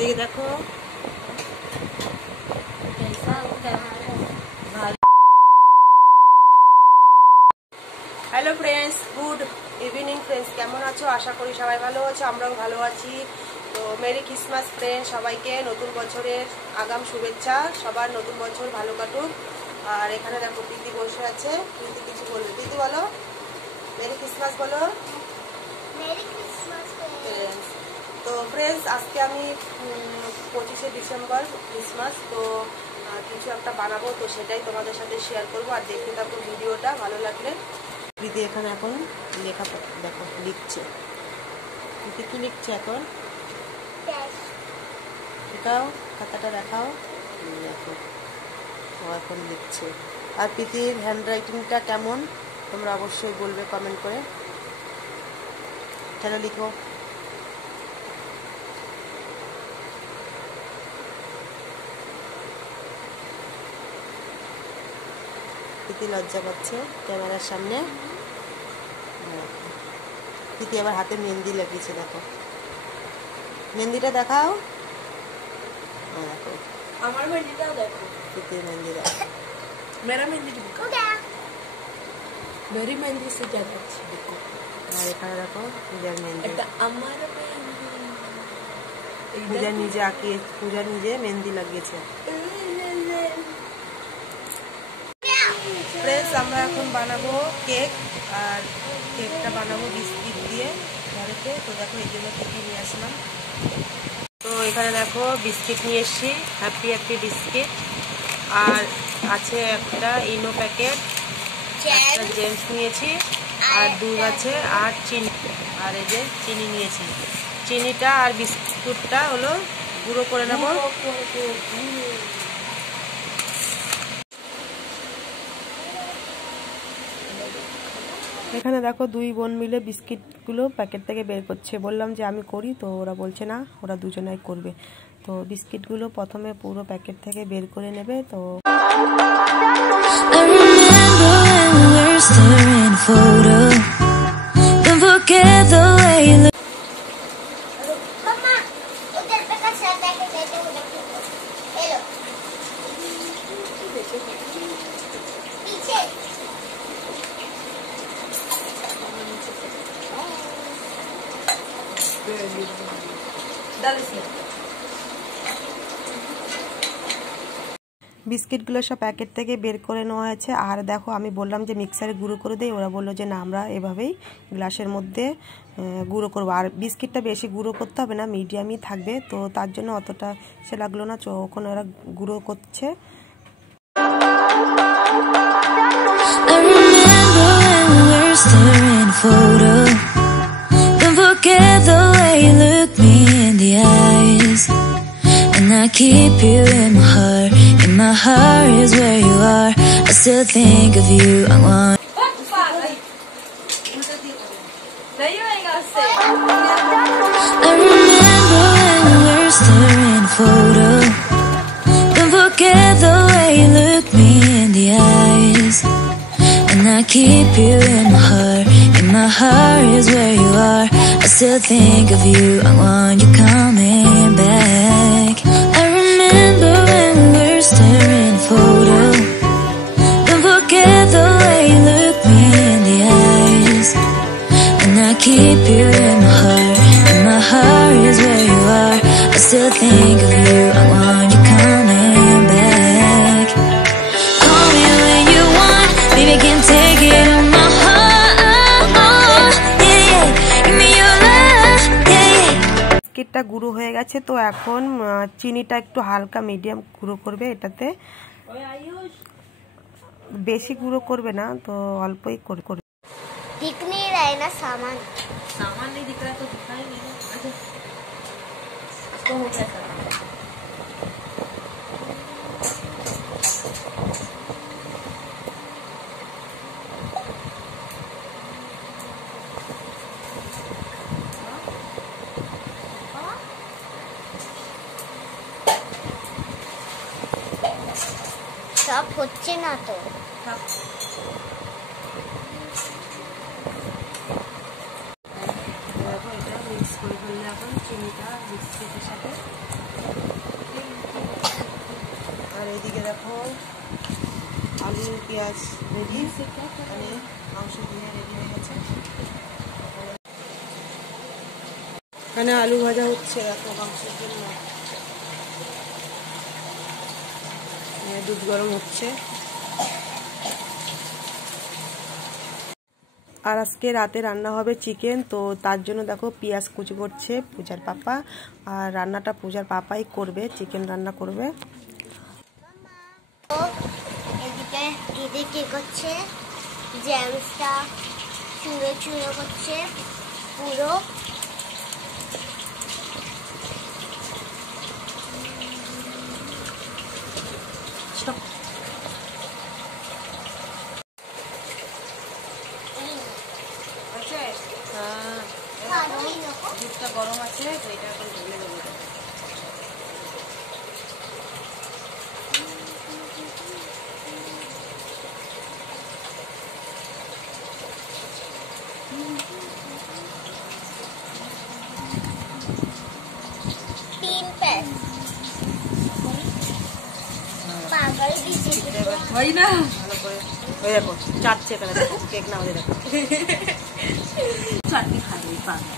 এদিকে দেখো hello friends, good evening friends. কেমন আছো? আশা করি সবাই ভালো আছো, আমরাও ভালো আছি। তো মেরি ক্রিসমাস ফ্রেন্ড, সবাইকে নতুন বছরের আগাম শুভেচ্ছা। সবার নতুন বছর ভালো কাটুক। আর এখানে দেখো প্রীতি বসে আছে। প্রীতি কিছু বলবে? প্রীতি বলো, মেরি ক্রিসমাস বলো। Merry Christmas friends. তো ফ্রেন্ডস, আজকে আমি 25শে ডিসেম্বর ক্রিসমাস, তো কিছু একটা বানাবো, তো সেটাই তোমাদের সাথে শেয়ার করবো। আর দেখতে থাকো ভিডিওটা, ভালো লাগলে। প্রীতি এখানে এখন লেখা দেখো লিখছে। প্রীতি কি লিখছে এখন? দেখাও খাতাটা, দেখাও। দেখো ও এখন লিখছে। আর প্রীতির হ্যান্ডরাইটিংটা কেমন তোমরা অবশ্যই বলবে কমেন্ট করে। চলো লিখো। প্রীতি লজ্জা পাচ্ছে ক্যামেরার সামনে। প্রীতি আবার হাতে মেহেন্দি লাগিয়েছে, দেখো মেহেন্দিটা দেখাও। দেখো আমার মেহেন্দিটাও দেখো। প্রীতির মেহেন্দি দেখো। मेरा मेहंदी देखो, मेरी मेहंदी से ज्यादा अच्छी देखो। আর এখানে দেখো পূজার মেহেন্দি। এটা আমার মেহেন্দি। পূজা নিজে আঁকিয়ে, পূজা নিজে মেহেন্দি লাগিয়েছে। ফ্রেন্ডস, আমরা এখন বানাবো কেক। আর কেকটা বানাবো বিস্কিট দিয়ে ঘরেতে। তো দেখো এই জন্য কি নিয়ে আসলাম। তো এখানে দেখো বিস্কিট নিয়ে এসছি, হ্যাপি হ্যাপি বিস্কিট। আর আছে একটা ইনো প্যাকেট, একটা জেমস নিয়েছি, আর দুধ আছে, আর চিনি। আর এই যে চিনি নিয়েছি। চিনিটা আর বিস্কুটটা হলো গুঁড়ো করে নেব। এখানে দেখো দুই বোন মিলে বিস্কিটগুলো প্যাকেট থেকে বের করছে। বললাম যে আমি করি, তো ওরা বলছে না, ওরা দুজনাই করবে। তো বিস্কিটগুলো প্রথমে পুরো প্যাকেট থেকে বের করে নেবে। তো বিস্কিটগুলো সব প্যাকেট থেকে বের করে নেওয়া হয়েছে। আর দেখো আমি বললাম যে মিক্সারে গুঁড়ো করে দেই, ওরা বললো যে না, আমরা এভাবেই গ্লাসের মধ্যে গুঁড়ো করবো। আর বিস্কিটটা বেশি গুঁড়ো করতে হবে না, মিডিয়ামই থাকবে। তো তার জন্য অতটা সে লাগলো না। ওখানে ওরা গুঁড়ো করছে। I keep you in my heart. In my heart is where you are. I still think of you. I want. I remember when we were staring a photo. Don't forget the way you look me in the eyes. And I keep you in my heart. In my heart is where you are. I still think of you. I want you coming back. I remember when we were staring a photo. Don't forget the way you look me in the eyes. And I keep you in my heart. In my heart is where you are. I still think of you. I want you coming back. Call me when you want. Baby, I can take it on my heart. Yeah, yeah. Give me your love. Yeah, yeah. বিস্কিটটা গুঁড়ো হয়ে গেছে। তো এখন চিনিটা একটু হালকা medium গুঁড়ো করবে এটাতে, বেশি গুঁড়ো করবে না, তো অল্পই করবে। दिख नहीं रहा है ना सामान। सामान नहीं दिख रहा तो दिखाई नहीं। अच्छा तो हो कैसा? सब হচ্ছে না তো। দেখো এটা মিক্স করে ফেললে এখন চিনিটা বিস্কিটের সাথে। দেখো আলু পেঁয়াজ রেডি, মানে মাংস দিয়ে রেডি হয়ে গেছে। এখানে আলু ভাজা হচ্ছে দেখো মাংসের জন্য, দুধ গরম হচ্ছে। আর আজকে রাতে রান্না হবে চিকেন, তো তার জন্য দেখো পেঁয়াজ কুচি করছে পূজার পাপা, আর রান্নাটা পূজার পাপাই করবে, চিকেন রান্না করবে। এদিকে দিদি কি করছে, জ্যামসটা চুড়ো চুড়ো করছে পুরো। দুধটা গরম আছে, তো এটা এখন ঢেলে দেবো। পাগল দিদি হয় না, ভালো করে ওই দেখো চাটছে, এখানে দেখো কেক না হলে দেখো চাটনি খাবে পাবে।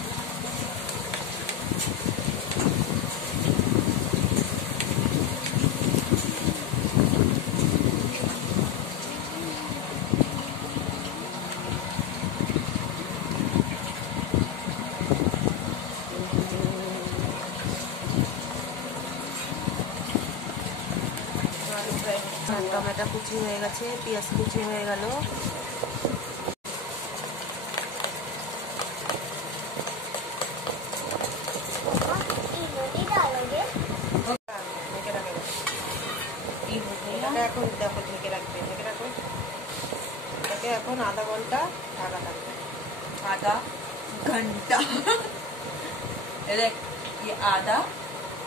টমেটো কুচি হয়ে গেছে, পেঁয়াজ কুচি হয়ে গেল। এখন দেখো ঢেকে রাখবে, ঢেকে রাখো। এটাকে এখন আধা ঘন্টা ঢাকা থাকবে। आधा घंटा देख, ये आधा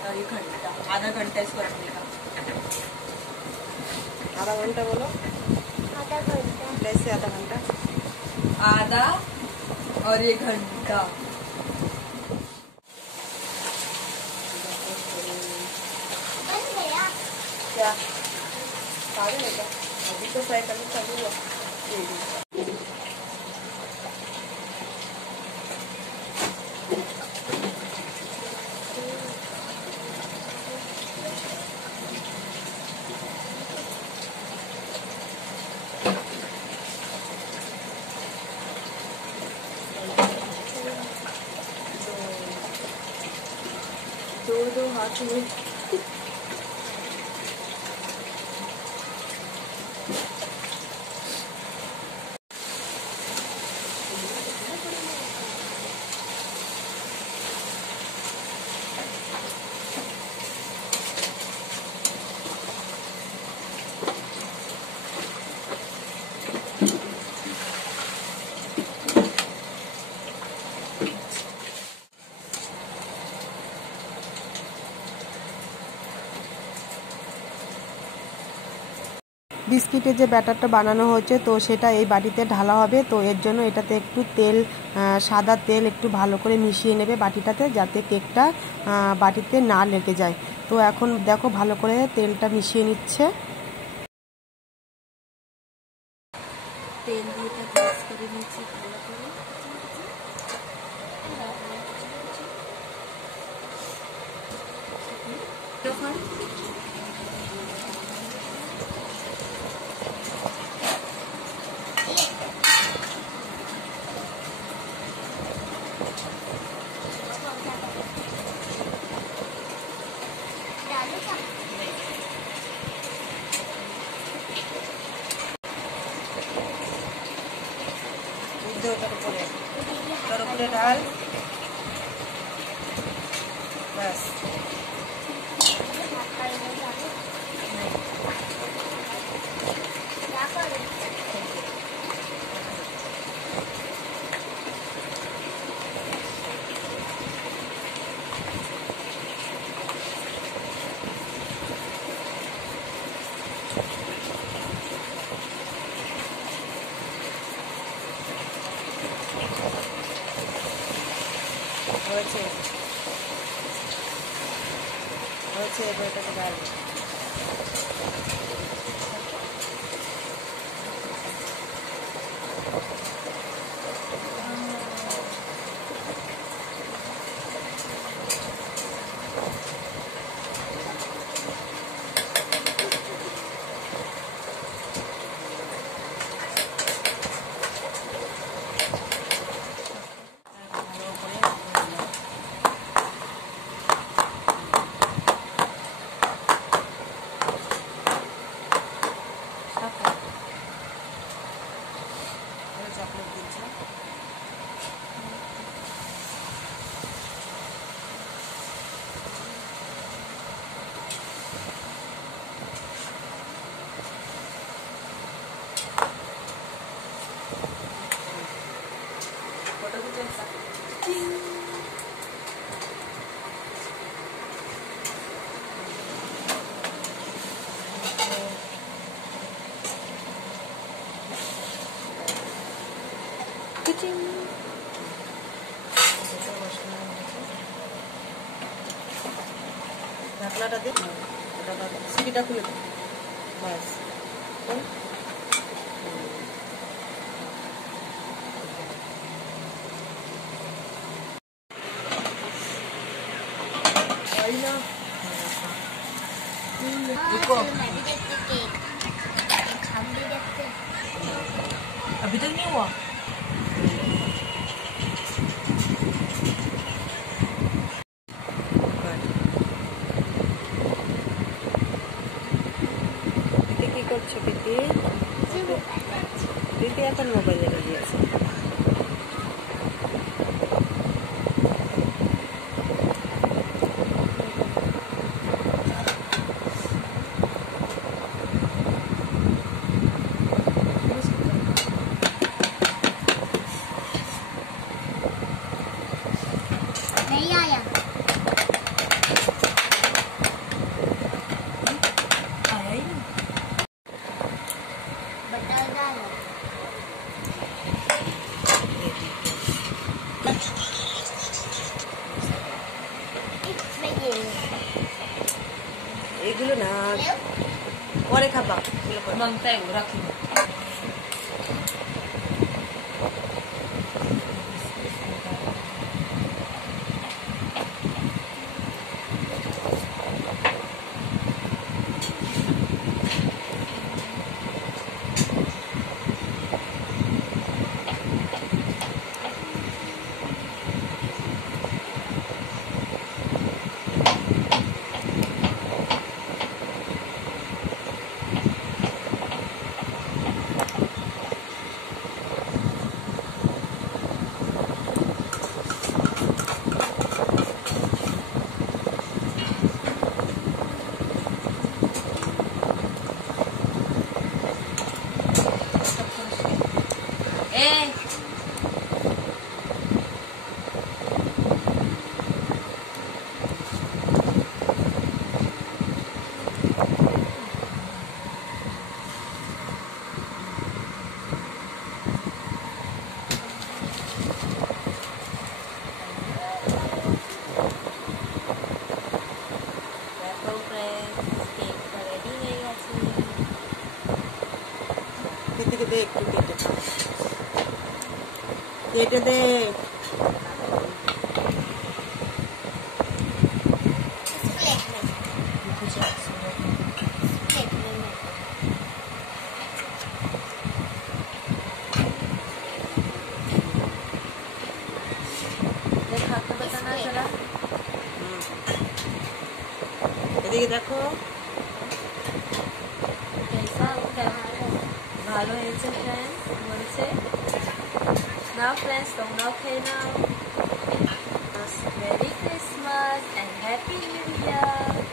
और ये घंटा, आधा घंटा इसको रखने का। आधा घंटा बोलो, আধা ঘন্টা कैसे आधा घंटा? आधा और ये घंटा। बन गया। क्या पागल है क्या? अभी तो फ्राई करना चालू हुआ। दो हाथ में বিস্কিটের যে ব্যাটারটা বানানো হচ্ছে, তো সেটা এই বাটিতে ঢালা হবে। তো এর জন্য এটাতে একটু তেল, সাদা তেল একটু ভালো করে মিশিয়ে নেবে বাটিটাতে, যাতে কেকটা বাটিতে না লেগে যায়। তো এখন দেখো ভালো করে তেলটা মিশিয়ে নিচ্ছে। तेल দিয়ে এটা মিক্স করে নিচ্ছি ভালো করে। তখন তার উপরে ঢাল, ব্যাস। হয়েছে হয়েছে, এবার এটাকে ঢাল। টিচিং। ঢাকনাটা দিয়ে সিটিটা খুলে দিই, ব্যাস। रुको। मैं भी देखते केक, हम भी देखते। अभी तक नहीं हुआ। পিতে কি করছো পিতে? পিতে এখন মোবাইলে লেগে আছে। नहीं आया। आया ही नहीं। बटर डालो। इसमें ये এগুলো না ले। পরে খাবা, এগুলো পরে। मांगता है वो रखी। পিতিকে দে একটু কেটে খা। কেটে দে। प्लेट में, प्लेट में। देखा तो बताना चला। এদিকে দেখো। कैसा ভালো হয়েছে ফ্রেন্ডস বলছে। Now friends, don't okay now. Merry Christmas and Happy New Year.